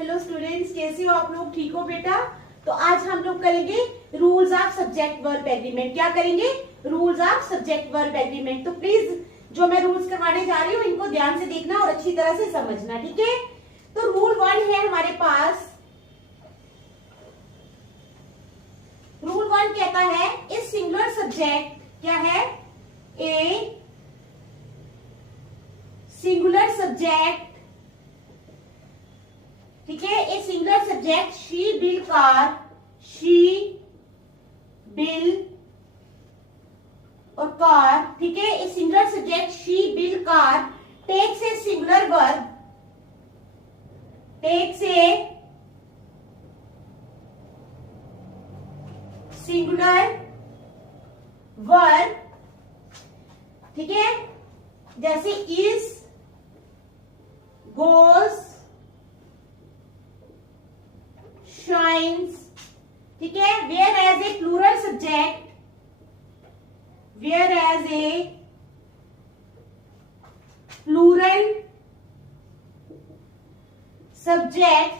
Hello students, कैसे हो आप लोग? ठीक हो बेटा? तो आज हम लोग करेंगे rules of subject verb agreement. क्या करेंगे? Rules of subject verb agreement. तो प्लीज जो मैं रूल्स करवाने जा रही हूँ इनको ध्यान से देखना और अच्छी तरह से समझना, ठीक है? तो रूल 1 है हमारे पास। रूल 1 कहता है ए सिंगुलर सब्जेक्ट, क्या है? ए सिंगुलर सब्जेक्ट, ठीक है? A singular subject she Bill car, she Bill और कार, ठीक है? A singular subject she Bill car takes a singular verb, takes a singular verb, ठीक है? जैसे इज, गोज, शाइन्स, ठीक है? Whereas a plural subject, whereas a plural subject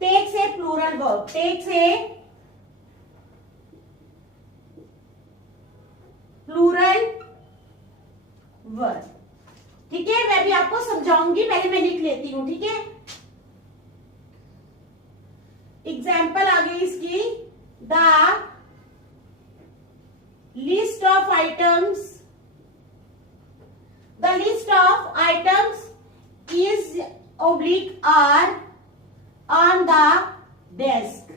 takes a plural verb, takes a plural verb, ठीक है? मैं भी आपको समझाऊंगी, पहले मैं लिख लेती हूं, ठीक है? एग्जाम्पल आ गई इसकी। The list of items, the list of items is oblique are on the desk,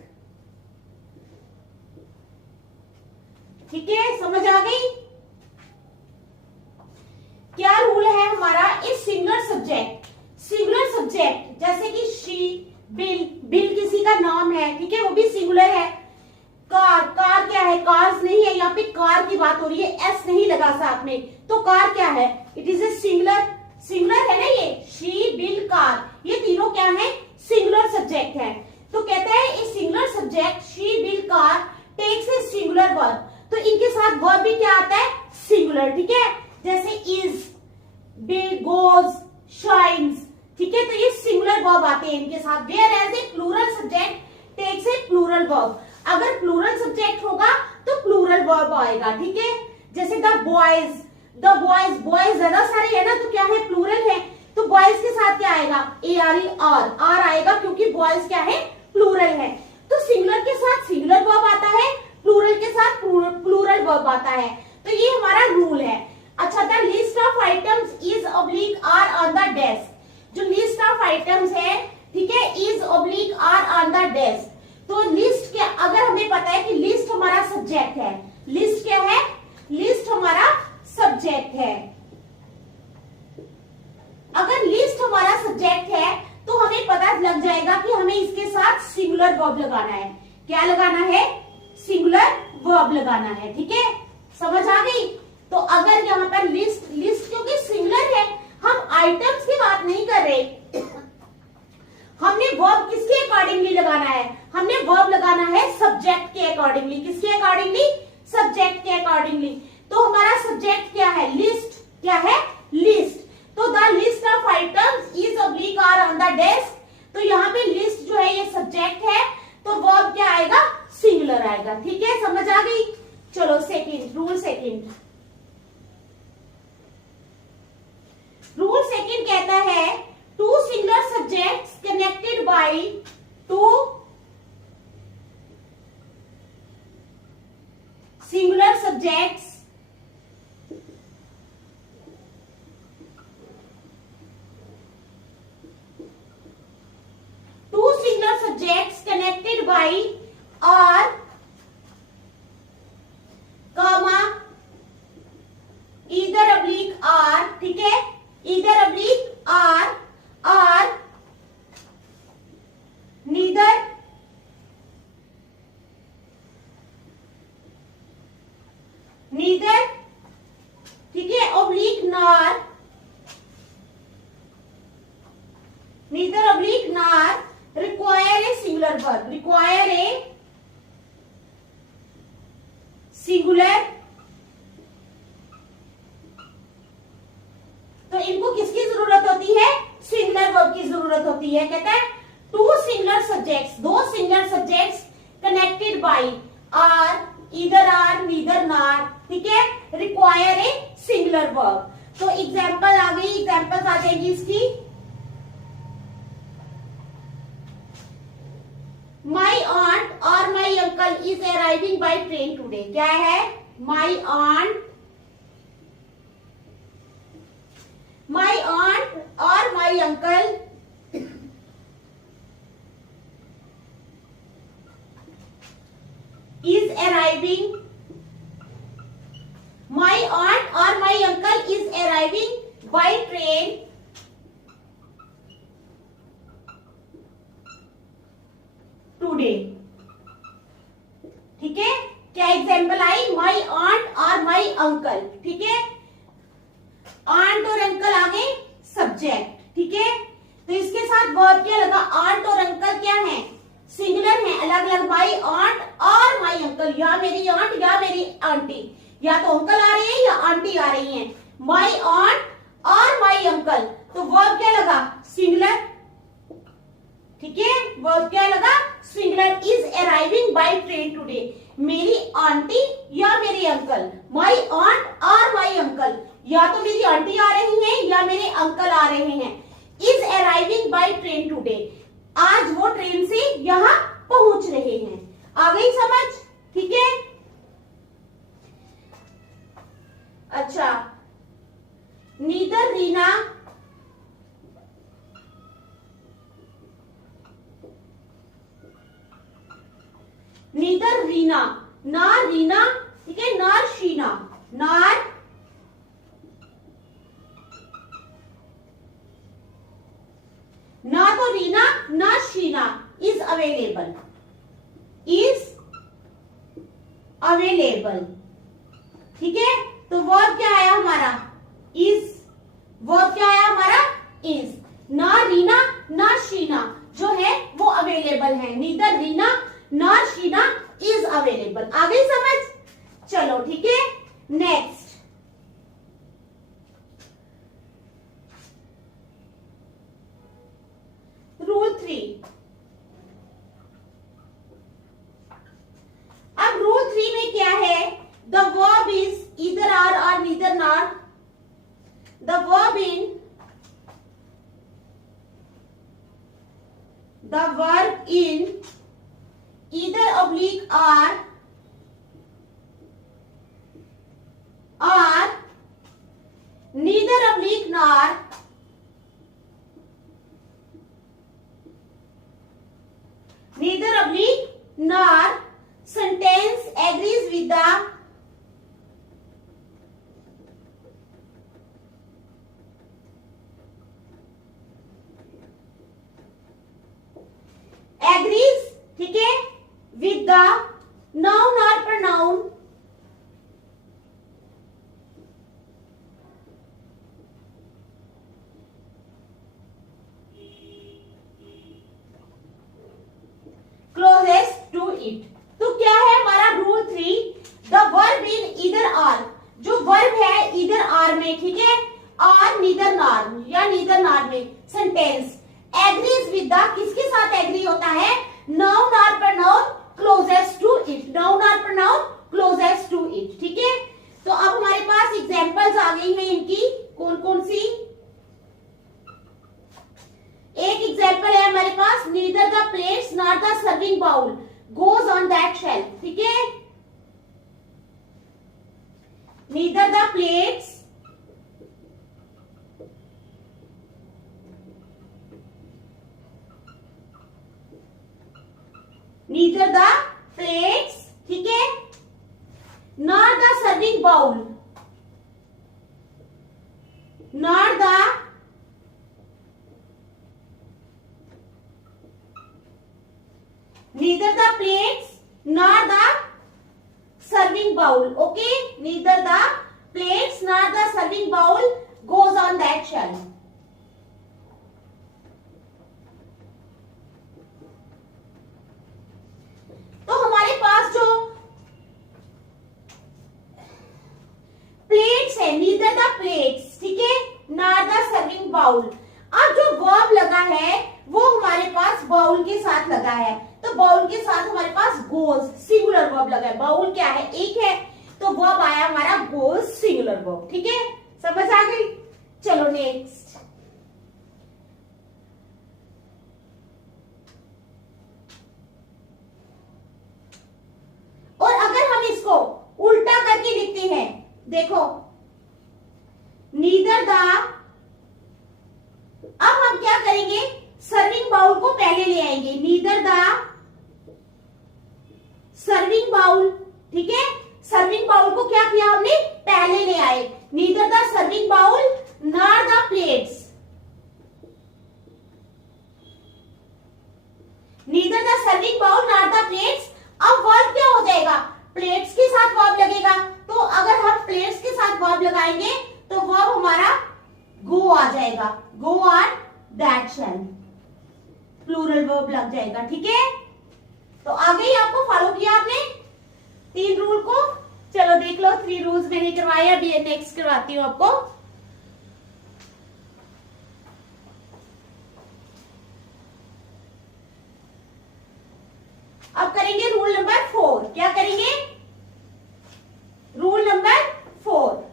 ठीक है? समझ आ गई? क्या रूल है हमारा? इस सिंगुलर सब्जेक्ट, सिंगुलर सब्जेक्ट जैसे कि शी, बिल, बिल किसी का नाम है, ठीक है? वो भी सिंगुलर है। कार, कार क्या है? कार्स नहीं है, यहाँ पे कार की बात हो रही है, एस नहीं लगा साथ में, तो कार क्या है? It is a singular, singular है ना ये, शी बिल कार, ये तीनों क्या है? सिंगुलर सब्जेक्ट है। तो कहता है a singular subject she Bill car takes a singular verb, तो इनके साथ वर्ब भी क्या आता है? सिंगुलर, ठीक है? जैसे इज, बिल, गोज, शाइन्स, ठीक है? तो ये सिंगुलर वर्ब आते हैं इनके साथ। Whereas a plural subject takes a plural verb, अगर प्लूरल सब्जेक्ट होगा तो प्लूरल वर्ब आएगा, ठीक है? जैसे the boys, the boys, boys ज्यादा सारे है ना, तो क्या है? प्लूरल है, तो बॉयज के साथ क्या आएगा? A R E, are, are आएगा, क्योंकि बॉयज क्या है? प्लूरल है। तो सिंगुलर के साथ सिंगुलर वर्ब आता है, प्लूरल के साथ प्लूरल वर्ब आता है। तो ये हमारा रूल है। अच्छा, the list of items is oblique are on the desk, जो लिस्ट ऑफ आइटम्स है, ठीक है, is oblique are on the desk. तो लिस्ट क्या, अगर हमें पता है कि लिस्ट हमारा सब्जेक्ट है, लिस्ट क्या है? लिस्ट हमारा सब्जेक्ट है। अगर लिस्ट हमारा सब्जेक्ट है तो हमें पता लग जाएगा कि हमें इसके साथ सिंगुलर वर्ब लगाना है। क्या लगाना है? सिंगुलर वर्ब लगाना है, ठीक है? समझ आ गई? तो अगर यहाँ पर लिस्ट, लिस्ट क्योंकि सिंगुलर है, हम आइटम्स की बात नहीं कर रहे, हमने वर्ब किसके अकॉर्डिंगली लगाना है? हमने वर्ब लगाना है सब्जेक्ट के अकॉर्डिंगली। किसके अकॉर्डिंगली? सब्जेक्ट के अकॉर्डिंगली। तो हमारा सब्जेक्ट क्या है? लिस्ट, क्या है? लिस्ट। तो the list of items is oblique are on the desk, तो यहाँ पे लिस्ट जो है ये सब्जेक्ट है, तो वर्ब क्या आएगा? सिंगुलर आएगा, ठीक है? समझ आ गई? चलो second, rule second. Rule second कहता है two singular subjects connected by two singular subjects connected by or, comma, either oblique or, ठीक है? ईदर ऑब्लिक आर और नीदर, नीदर, ठीक है? Oblique nor, neither oblique nor require a singular verb, require a singular, तो इनको किसकी जरूरत होती है? सिंगुलर वर्ब की जरूरत होती है। कहता है टू subjects, दो singular subjects connected by are, either are, neither nor, ठीक है, require a singular verb. तो एग्जाम्पल आ गई, एग्जाम्पल्स आ जाएगी इसकी. My aunt or my uncle is arriving by train today. क्या है? My aunt or my uncle is arriving. My aunt or my uncle is arriving by train today. ठीक है, क्या एग्जाम्पल आई? माई आंट और my uncle. ठीक है, aunt और uncle आगे सब्जेक्ट. ठीक है, तो इसके साथ वर्ब क्या लगा? आंट और अंकल क्या है? सिंगुलर है, अलग अलग. माई आंट और माई अंकल, या मेरी आंट या मेरी आंटी, या तो अंकल आ रही है या आंटी आ रही है. माई आंट और माई अंकल, तो वर्ब क्या लगा? सिंगुलर. ठीक है, वर्ब क्या लगा? Singular. Is arriving by train today. मेरी आंटी या मेरे अंकल. माई आंट और माई अंकल, या तो मेरी आंटी आ रही है या मेरे अंकल आ रहे हैं. Is arriving by train today, आज वो ट्रेन से यहां पहुंच रहे हैं. आ गई समझ? ठीक है, अच्छा. नीदर रीना ना रीना, ठीक है, नार शीना. नार ना तो रीना ना Sheena is available. Is available. ठीक है, तो वर्ब क्या आया हमारा? इज. वर्ब क्या आया हमारा? इज. ना रीना ना शीना जो है वो अवेलेबल है. नीदर रीना ना शीना इज अवेलेबल. आ गई समझ? चलो ठीक है, नेक्स्ट. रूल 3. अब रूल 3 में क्या है? The verb is either or और neither nor. The verb in either oblique or neither oblique nor sentence agrees with the agrees, ठीक है, with the noun or pronoun closest to it. तो क्या है हमारा rule 3? The verb in either or, जो verb है either or में, ठीक है, और नीदर नॉर या नीदर नॉर में सेंटेंस एग्रीज विद द, किसके साथ एग्री होता है? नाउन और pronoun closest to it. Noun और प्रोनाउन क्लोजेस्ट टू इट. ठीक है, तो अब हमारे पास एग्जांपल्स आ गई हैं इनकी. कौन कौन सी? एक एग्जांपल है हमारे पास, neither the plates nor the serving bowl goes on that shelf. ठीक है, neither the plates neither the plates, ठीक है, nor the serving bowl, nor the neither the plates nor the serving bowl. Okay, neither the plates nor the serving bowl goes on that shelf. तो हमारे पास जो plates है, neither the plates, ठीक है, nor the serving bowl. अब जो verb लगा है वो हमारे हमारे पास बाउल के साथ लगा है, तो बाउल के साथ हमारे पास गोज सिंगुलर वर्ब लगा है। बाउल क्या है, एक है, तो वर्ब आया हमारा गोज सिंगुलर वर्ब। ठीक है, समझ आ गई। चलो नेक्स्ट। और अगर हम इसको उल्टा करके लिखते हैं, देखो नीदर द, अब हम क्या करेंगे, सर्विंग बाउल को पहले ले आएंगे, नीदर द सर्विंग बाउल। ठीक है, सर्विंग बाउल को क्या किया हमने, पहले ले आए, neither the serving bowl nor the plates, neither the serving bowl nor the plates. अब वर्ब क्या हो जाएगा, प्लेट्स के साथ वर्ब लगेगा, तो अगर हम प्लेट्स के साथ वर्ब लगाएंगे तो वर्ब हमारा गो आ जाएगा, go on that shelf, plural verb लग जाएगा। ठीक है, तो आगे ही आपको फॉलो किया आपने 3 रूल को। चलो देख लो, 3 रूल्स मैंने करवाए, अभी नेक्स्ट करवाती हूँ आपको। अब करेंगे रूल नंबर 4। क्या करेंगे, रूल नंबर 4।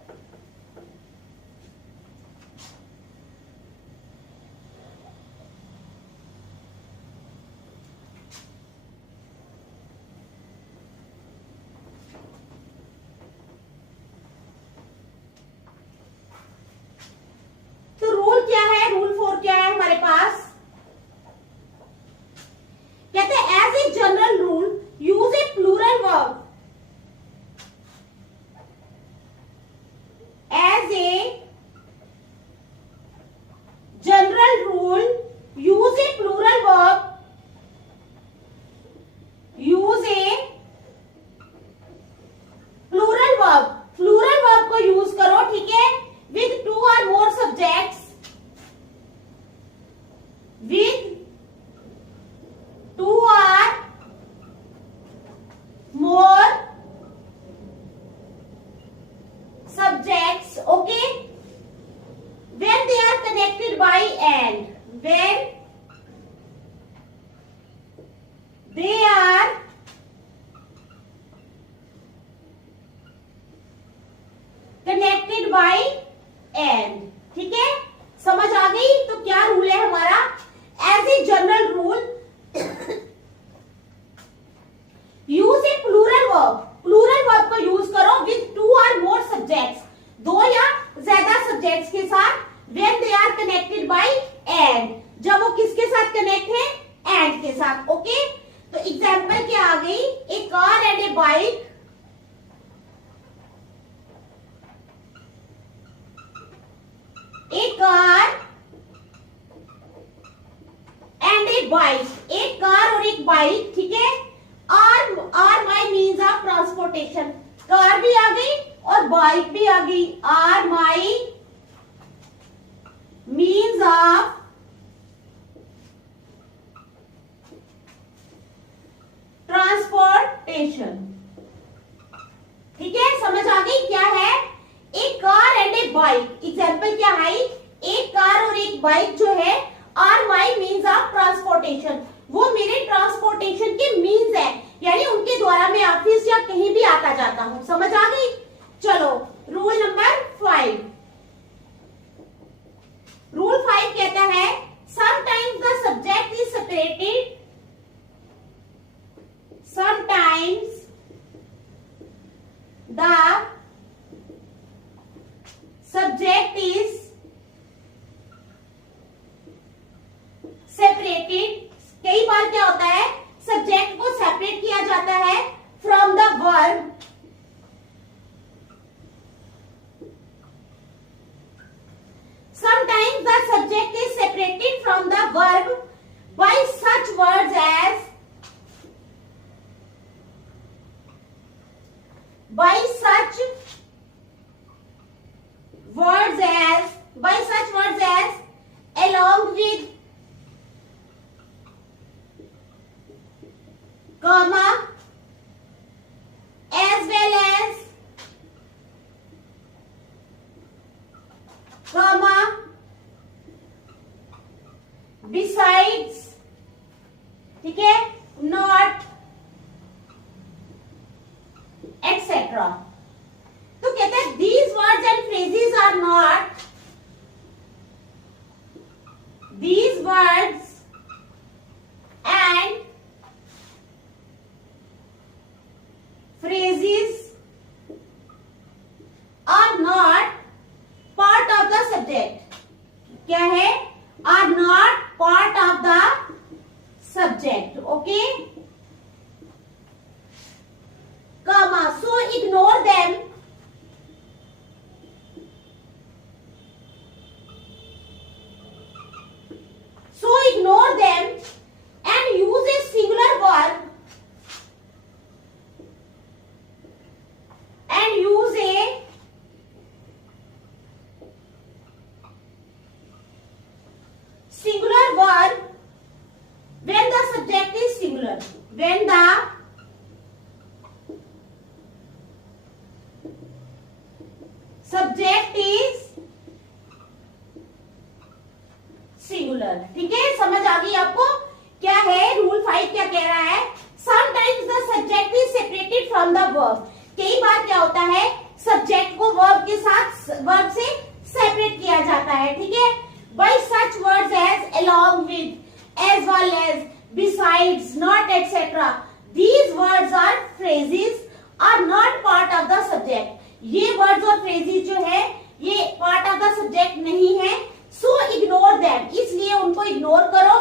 तो रूल क्या है, रूल 4 क्या है हमारे पास, कहते हैं as a general rule use a plural verb, as a general rule use a plural verb, use a plural verb, plural verb को यूज करो। ठीक है, विद 2 और more subjects, with 2 or more subjects, okay, when they are connected by and, when they are connected by and। ठीक है, समझ आ गई। तो क्या रूल है हमारा, as a general rule use a plural verb, plural verb को यूज करो विद 2 और मोर सब्जेक्ट्स, 2 या ज्यादा सब्जेक्ट्स के साथ, when they are connected by and, जब वो किसके साथ कनेक्ट है, एंड के साथ। ओके, तो एग्जांपल क्या आ गई, a car and a bike, a car and a bike, एक कार और एक बाइक। ठीक है, are my means of transportation, car भी आ गई और बाइक भी आ गई, are my means of transportation. ठीक है, समझ आ गई क्या है, एक car and a bike, example क्या है, एक कार और एक बाइक जो है, are my means of transportation, वो मेरे ट्रांसपोर्टेशन के मीन्स है, यानी उनके द्वारा मैं ऑफिस या कहीं भी आता जाता हूं। समझ आ गई। चलो रूल नंबर 5। रूल 5 कहता है sometimes the subject is separated, sometimes the subject is separated, कई बार क्या होता है, सब्जेक्ट को सेपरेट किया जाता है from the verb, sometimes the subject is separated from the verb by such words as, by such words as along with, comma, as well as, comma, besides, ठीक है, नॉट एक्सेट्रा। तो कहते हैं these words and phrases are not, these words and phrases are not part of the subject। क्या है? are not part of the subject। okay, comma, so ignore them, so ignore them and use a singular verb, and use a singular verb when the subject is singular, when the subject is singular. ठीक है, समझ आ गई आपको? क्या है rule 5 क्या कह रहा है? Sometimes the subject is separated from the verb. कई बार क्या होता है, सब्जेक्ट को वर्ब के साथ, वर्ब से सेपरेट किया जाता है। ठीक है, by such words as along with, as well as, besides, not etcetera. These words are phrases are not part of the subject. ये वर्ड्स और फ्रेजेस जो है ये पार्ट ऑफ द सब्जेक्ट नहीं है। सो इग्नोर दैम, इसलिए उनको ignore करो।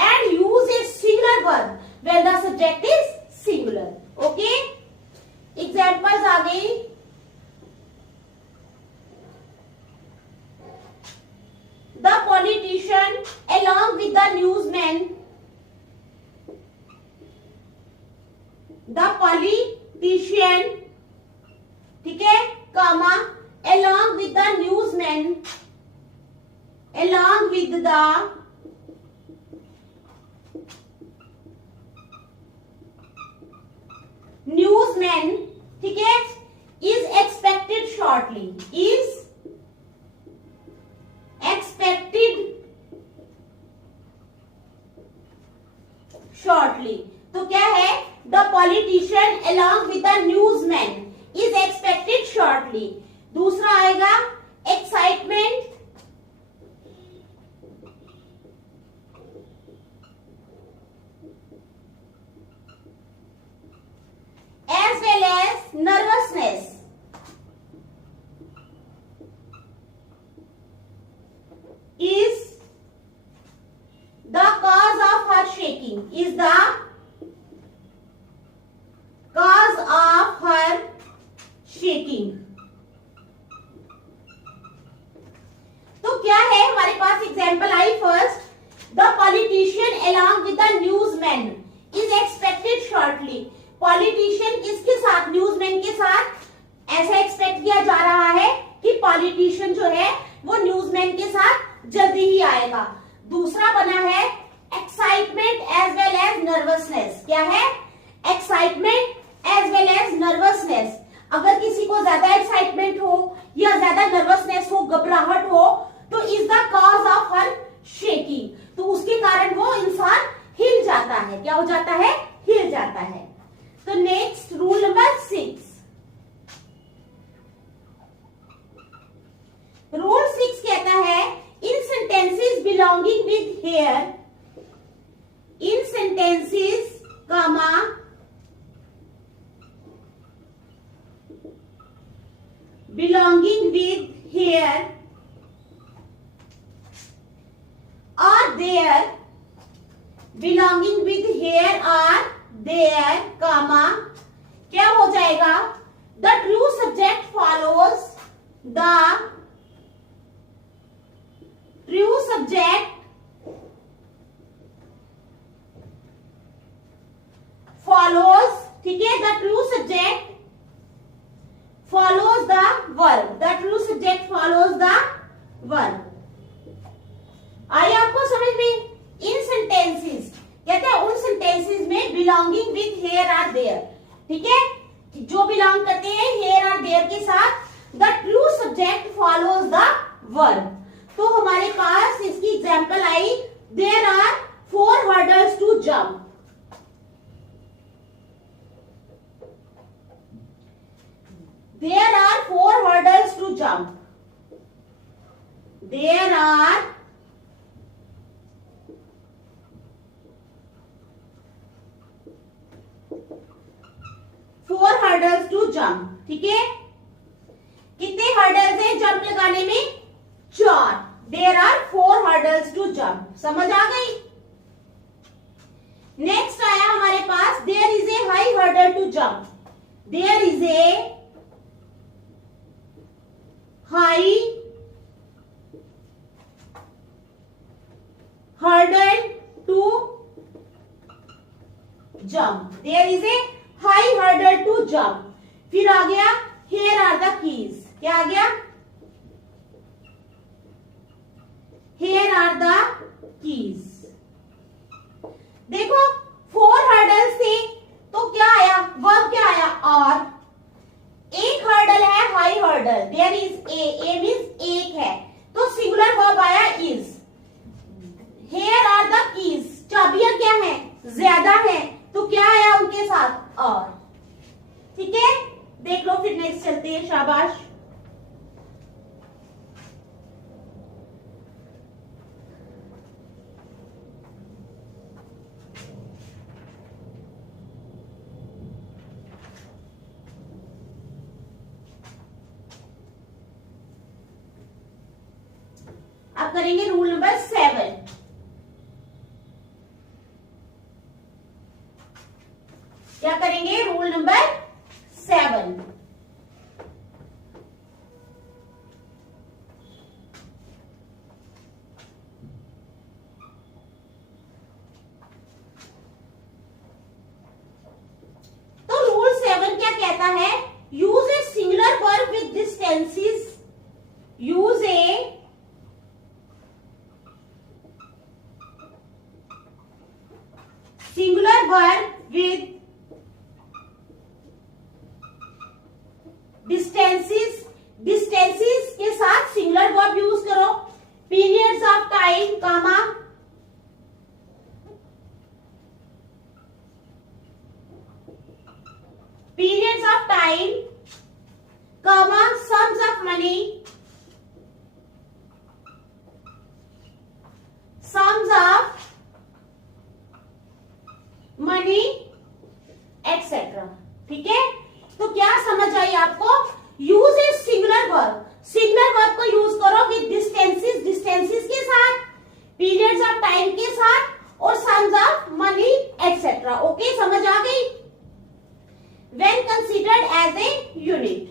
And use a singular verb when the subject is singular. Okay, examples आ गई। The politician along with the newsman, the politician, ठीक है, comma, along with the newsman, along with the newsman, ठीक है, is expected shortly, is expected shortly। तो क्या है? The politician along with the newsman is expected shortly। दूसरा आएगा excitement, as well as nervousness, is the cause of her shaking, is the cause of her shaking। तो क्या है हमारे पास एग्जाम्पल आई। First, the politician along with the newsman is expected shortly। Politician किसके साथ? न्यूजमैन के साथ। ऐसा एक्सपेक्ट किया जा रहा है कि पॉलिटिशियन जो है वो न्यूजमैन के साथ जल्दी ही आएगा। दूसरा बना है excitement as well as nervousness. क्या है? Excitement as well as nervousness. अगर किसी को ज्यादा एक्साइटमेंट हो या ज्यादा नर्वसनेस हो, घबराहट हो, तो is the cause of her shaking. तो उसके कारण वो इंसान हिल जाता है। क्या हो जाता है? हिल जाता है। तो नेक्स्ट रूल नंबर 6। रूल 6 कहता है in sentences belonging with here, in sentences comma belonging with here are there, belonging with here are there, comma, क्या हो जाएगा? The true subject follows, the true subject follows, ठीक है, the true subject follows the verb, the true subject follows the verb। आइए आपको समझ में? इन sentences कहते हैं उन सेंटेंसेस में belonging with here or there, ठीक है, जो बिलोंग करते हैं हेयर आर देयर के साथ, the true subject follows the verb. तो हमारे पास इसकी एग्जांपल आई, there are 4 hurdles to jump. Are 4 hurdles to jump. ठीक है, कितने हर्डल्स है जंप लगाने में? 4. There are 4 hurdles to jump. समझ आ गई? नेक्स्ट आया हमारे पास, there is a high hurdle to jump. There is a high hurdle to jump. There is a high hurdle to jump. फिर आ गया here are the keys. क्या आ गया? Here are the keys. देखो 4 hurdles थे तो क्या आया? वर्ब क्या आया? और एक हर्डल है high hurdle, there is a means एक है, तो सिंगुलर वर्ब आया is. Here are the keys, चाबियां क्या है? ज्यादा है, तो क्या आया उनके साथ? और. ठीक है, देख लो फिर नेक्स्ट चलते हैं. शाबाश. अब करेंगे रूल नंबर 7. क्या करेंगे? Rule number 7. तो रूल 7 क्या कहता है? Use a singular verb with this tenses. Use A singular verb with distances. distances के साथ singular verb यूज करो. periods of time, comma periods of time, comma sums of money, sums of money etcetera. ठीक है, तो क्या समझ आई आपको? Use a singular verb. Singular verb को यूज करो विद डिस्टेंसेस. डिस्टेंसेस के साथ, पीरियड्स ऑफ टाइम के साथ और sums of money etcetera. Okay, समझ आ गई? When considered as a unit.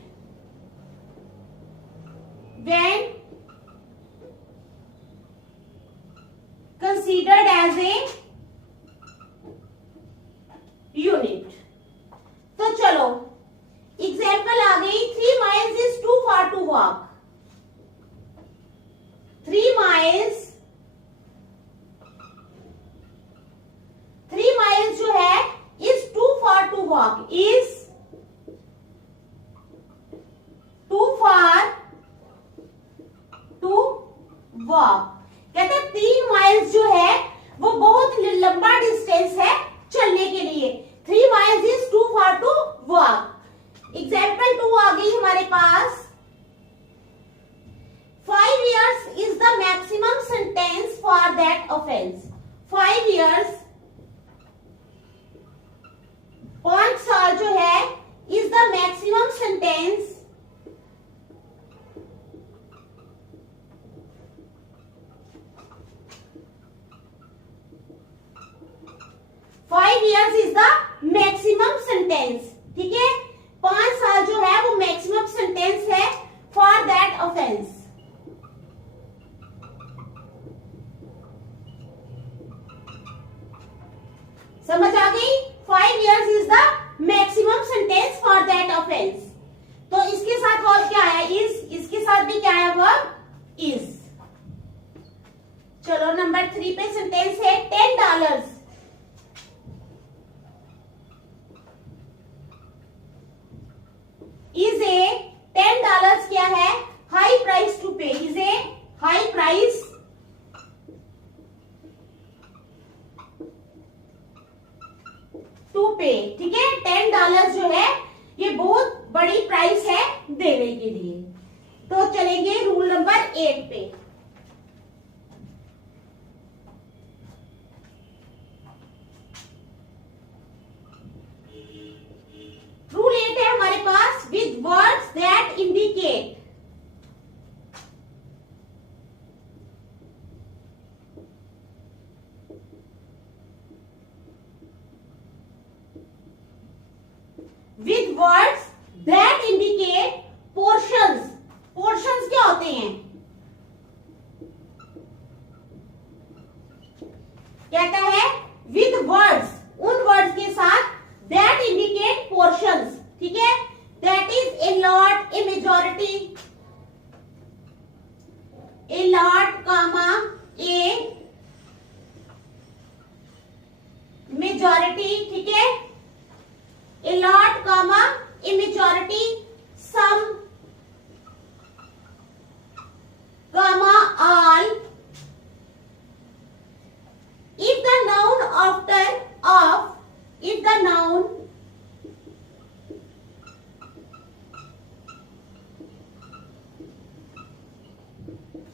When considered as a unit. तो चलो एग्जाम्पल आ गई. 3 miles is too far to walk. 3 miles जो है is too far to walk. Is too far to walk. कहते हैं 3 miles जो है वो बहुत लंबा डिस्टेंस है चलने के लिए. 3 miles is too far to walk. Example 2 आ गई हमारे पास. 5 years is the maximum sentence for that offense. 5 years 5 साल जो है is the maximum sentence five years is the maximum sentence. ठीक है, 5 साल जो है वो मैक्सिमम सेंटेंस है फॉर दैट ऑफेंस. समझ आ गई? 5 years is the maximum sentence for that offence. तो इसके साथ वर्ब क्या आया? इज. इसके साथ भी क्या आया? Verb is. चलो नंबर 3 पे सेंटेंस है. $10 इज ए. $10 क्या है? High price to pay. Is a high price to pay. ठीक है, $10 जो है ये बहुत बड़ी प्राइस है देने के लिए. तो चलेंगे रूल नंबर 8 पे. कहता है विद वर्ड्स, उन वर्ड्स के साथ दैट इंडिकेट पोर्शंस, ठीक है, that is a lot, a majority, a lot comma a majority, ठीक है, a lot comma a majority, some comma all, if the noun after of, if the noun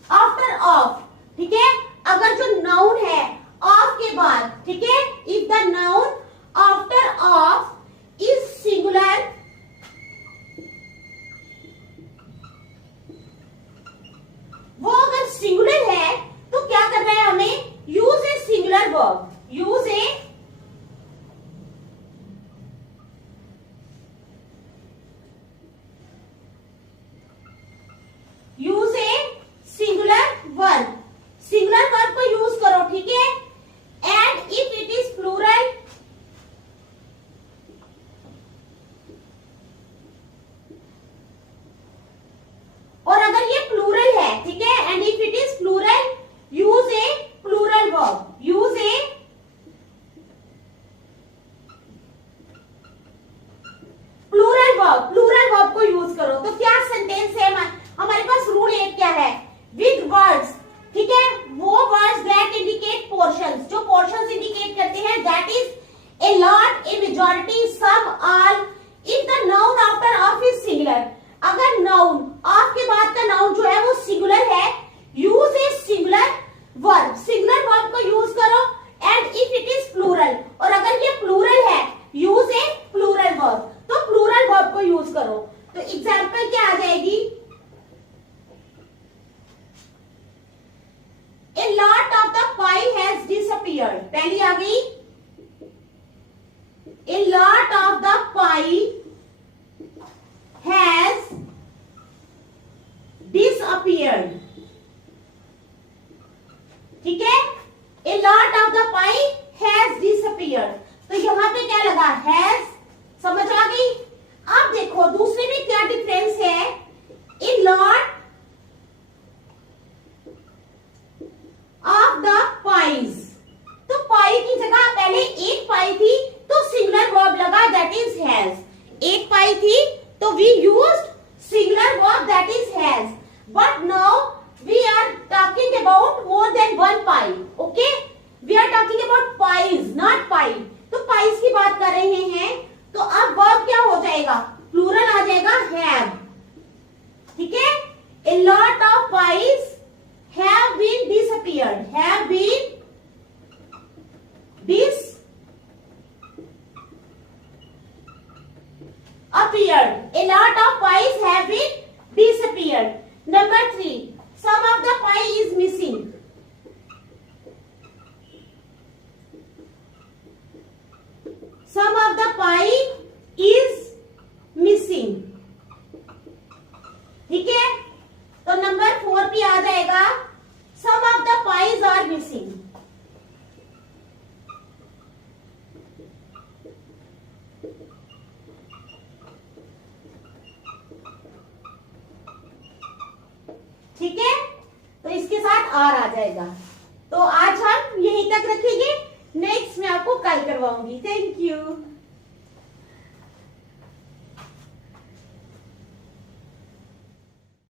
after of, ठीक है, अगर जो noun है of के बाद, ठीक है, if the noun after of is singular, वो अगर सिंगुलर है तो क्या करना है हमें, use a singular verb, use a singular verb, singular verb को यूज करो, ठीक है, and if it is plural, और अगर ये प्लूरल है, ठीक है, and if it is plural use a plural verb, use a plural verb को यूज करो। तो क्या सेंटेंस है हमारे पास, रूल 8 क्या है, विद वर्ड्स, ठीक है, वो वर्ड्स दैट इंडिकेट पोर्शंस, जो पोर्शंस इंडिकेट करते हैं, that is a lot, a majority, some, all, if the noun after of is singular, अगर नाउन ऑफ के बाद का नाउन जो है वो सिंगुलर है, use a singular verb, singular verb को यूज करो, and if it is plural, और अगर ये प्लूरल है यूज ए प्लूरल वर्ब, तो प्लूरल वर्ब को यूज करो। तो एग्जांपल क्या आ जाएगी, a lot of the pi has disappeared, पहली आ गई, a lot of the pi has disappeared, ठीक है, a lot of the pie has disappeared, तो यहां पे क्या लगा, has, समझ आ गई। अब देखो दूसरे में क्या डिफरेंस है, a lot of the pies, तो पाई की जगह पहले एक पाई थी तो सिंगुलर वर्ब लगा, दैट इज हैज, एक पाई थी तो we used singular verb that is has, but now we are talking about more than one pie, okay, we are talking about pies not pie, तो pies की बात कर रहे हैं, तो अब verb क्या हो जाएगा, प्लूरल आ जाएगा have, ठीक है, a lot of pies have been disappeared, have been disappeared, a lot of pies have been disappeared. Number 3, some of the pie is missing, some of the pie is missing, ठीक है, तो number 4 पे आ जाएगा, some of the pies are missing, ठीक है, तो इसके साथ आर आ जाएगा। तो आज हम यहीं तक रखेंगे, नेक्स्ट मैं आपको कल करवाऊंगी। Thank you.